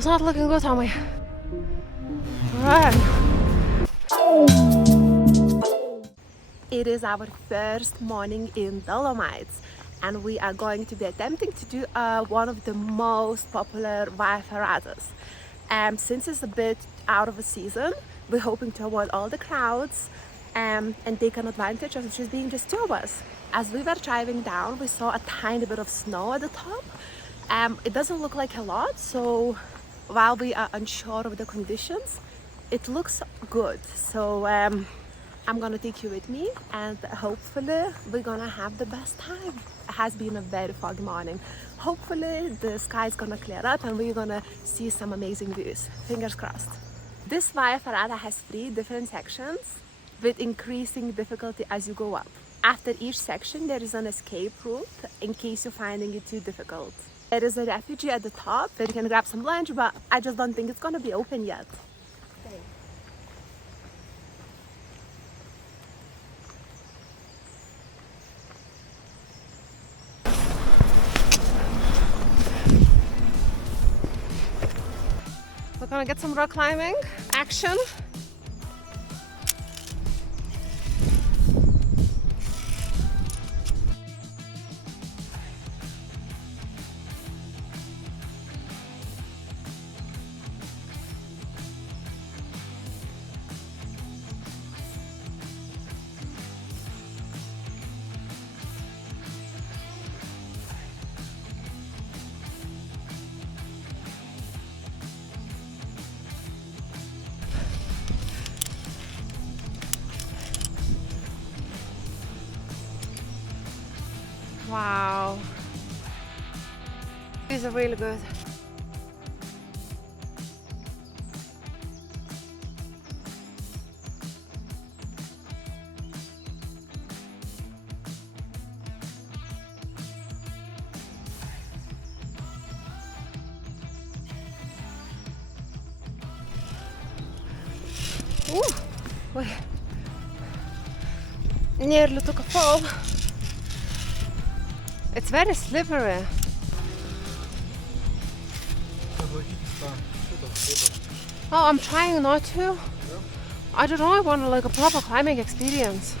It's not looking good, Tommy. Run. It is our first morning in Dolomites, and we are going to be attempting to do one of the most popular Via Ferratas. Since it's a bit out of the season, we're hoping to avoid all the crowds and take an advantage of just being just two of us. As we were driving down, we saw a tiny bit of snow at the top. It doesn't look like a lot, so while we are unsure of the conditions, it looks good. So I'm gonna take you with me, and hopefully we're gonna have the best time. It has been a very foggy morning. Hopefully the sky is gonna clear up and we're gonna see some amazing views. Fingers crossed. This Via Ferrata has 3 different sections with increasing difficulty as you go up. After each section there is an escape route in case you're finding it too difficult. There is a refugee at the top where you can grab some lunch, but I just don't think it's gonna be open yet. We're gonna get some rock climbing action. Wow, these are really good. Ooh, wait. Nearly took a fall. It's very slippery. Oh, I'm trying not to. I don't know, I want like a proper climbing experience.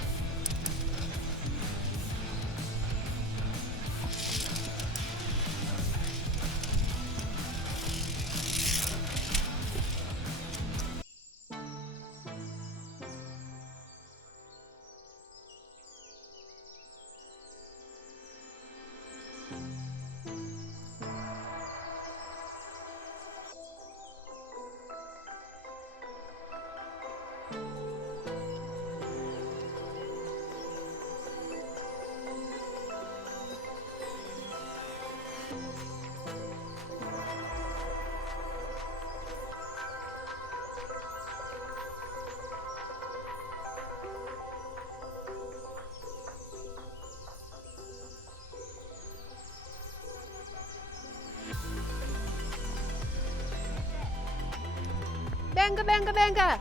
Venga, venga, venga!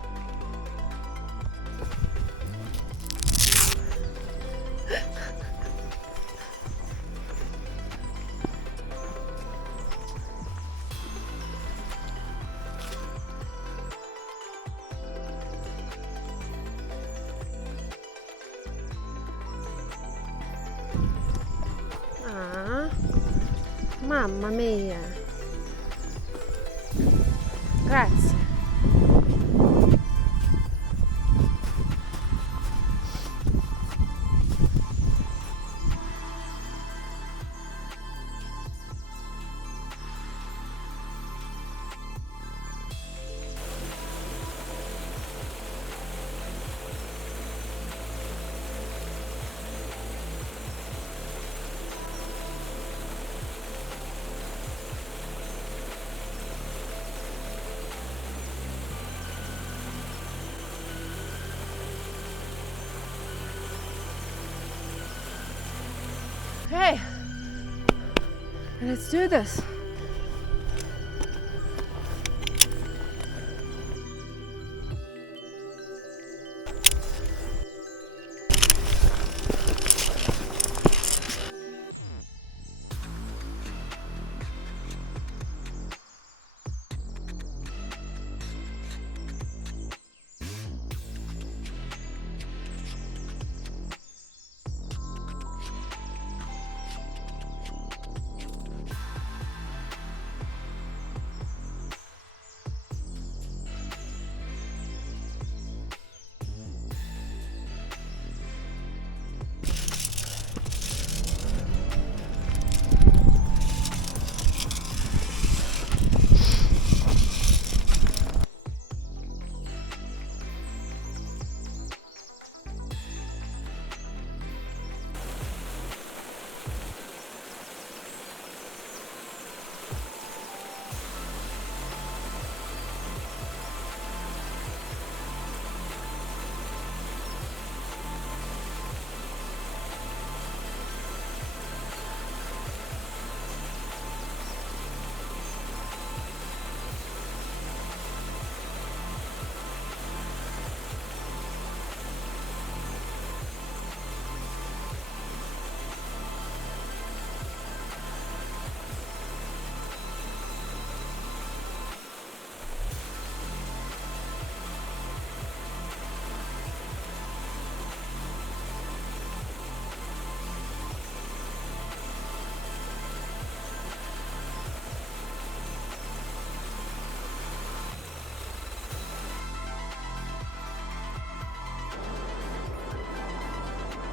Ah, mamma mia! Grazie. Okay, let's do this.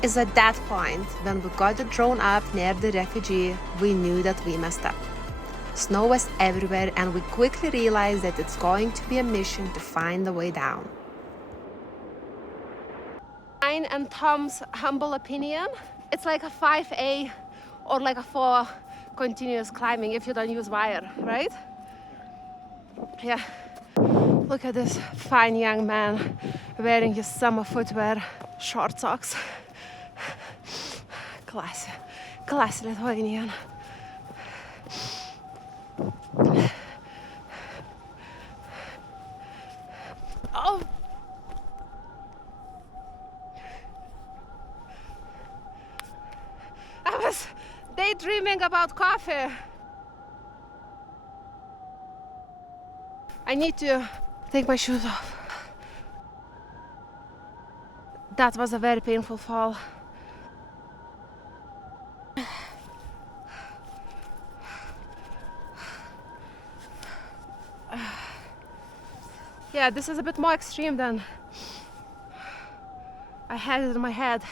is at that point, when we got the drone up near the refugee, we knew that we messed up. Snow was everywhere, and we quickly realized that it's going to be a mission to find the way down. Mine and Tom's humble opinion, it's like a 5A or like a 4 continuous climbing if you don't use wire, right? Yeah. Look at this fine young man wearing his summer footwear, short socks. Classy Lithuanian. Oh! I was daydreaming about coffee. I need to take my shoes off. That was a very painful fall. Yeah, this is a bit more extreme than I had it in my head.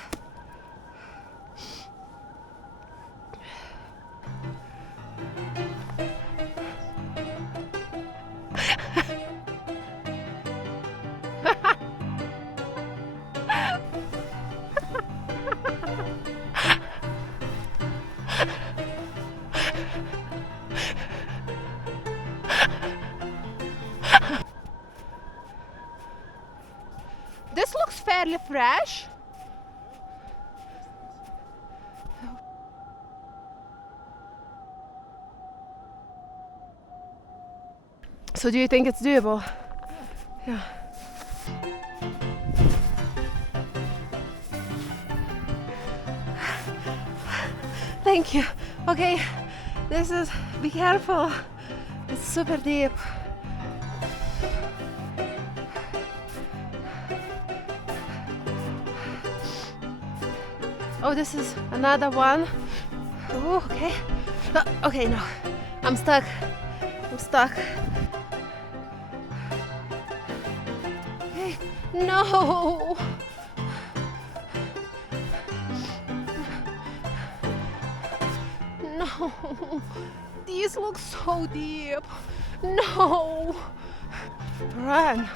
This looks fairly fresh. So do you think it's doable? Yeah. Thank you. Okay, this is, be careful. It's super deep. Oh, this is another one. Oh, okay. Okay, no. I'm stuck. Okay. No. No. These look so deep. No. Run.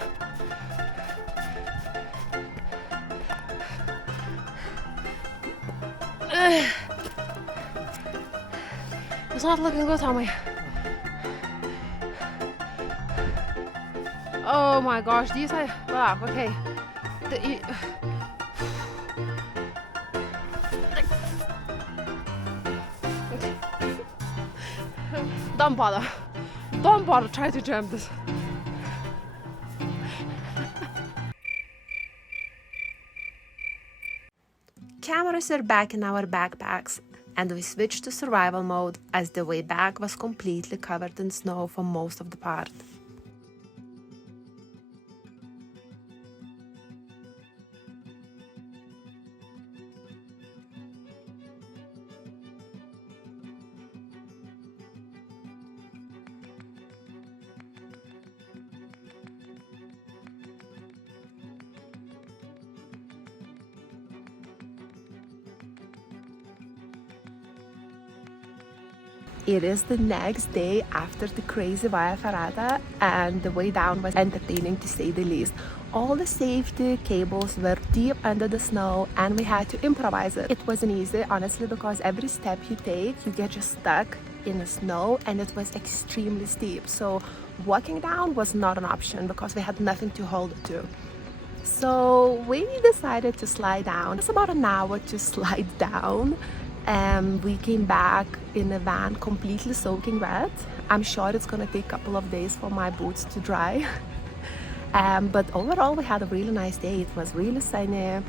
It's not looking good on me. Oh my gosh, these are, wow, okay. Don't bother try to jump this. Cameras are back in our backpacks, and we switched to survival mode as the way back was completely covered in snow for most of the part. It is the next day after the crazy Via Ferrata, and the way down was entertaining to say the least. All the safety cables were deep under the snow and we had to improvise it. It wasn't easy, honestly, because every step you take, you get just stuck in the snow and it was extremely steep. So walking down was not an option because we had nothing to hold it to. So we decided to slide down. It's about an hour to slide down. We came back in a van completely soaking wet. I'm sure it's gonna take a couple of days for my boots to dry. But overall we had a really nice day. It was really sunny,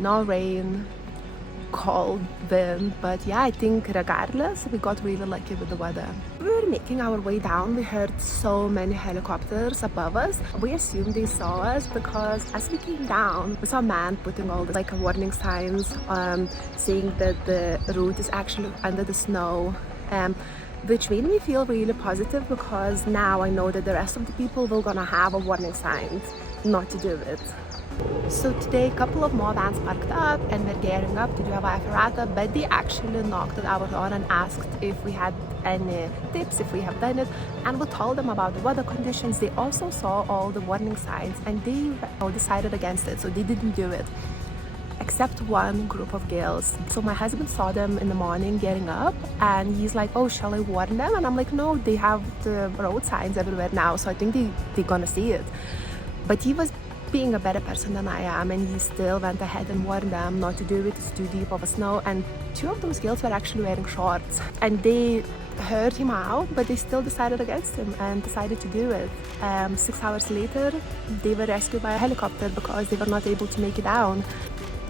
no rain, cold wind, but yeah, I think regardless we got really lucky with the weather. We were making our way down, we heard so many helicopters above us. We assumed they saw us because as we came down we saw a man putting all the warning signs, saying that the route is actually under the snow, which made me feel really positive because now I know that the rest of the people will gonna have a warning signs not to do it. So today, a couple of more vans parked up and we're gearing up to do a Via Ferrata, but they actually knocked at our door and asked if we had any tips, if we have done it, and we told them about the weather conditions. They also saw all the warning signs and they decided against it, so they didn't do it. Except one group of girls. So my husband saw them in the morning getting up and he's like, oh, shall I warn them? And I'm like, no, they have the road signs everywhere now, so I think they're gonna see it. But he was being a better person than I am, and he still went ahead and warned them not to do it. It's too deep of a snow. And two of those girls were actually wearing shorts, and they heard him out, but they still decided against him and decided to do it. 6 hours later, they were rescued by a helicopter because they were not able to make it down.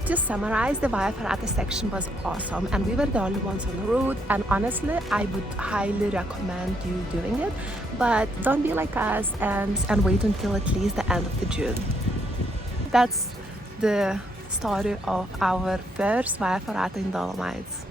To summarize, the Via Ferrata section was awesome and we were the only ones on the route, and honestly I would highly recommend you doing it, but don't be like us and wait until at least the end of the June. That's the story of our first Via Ferrata in Dolomites.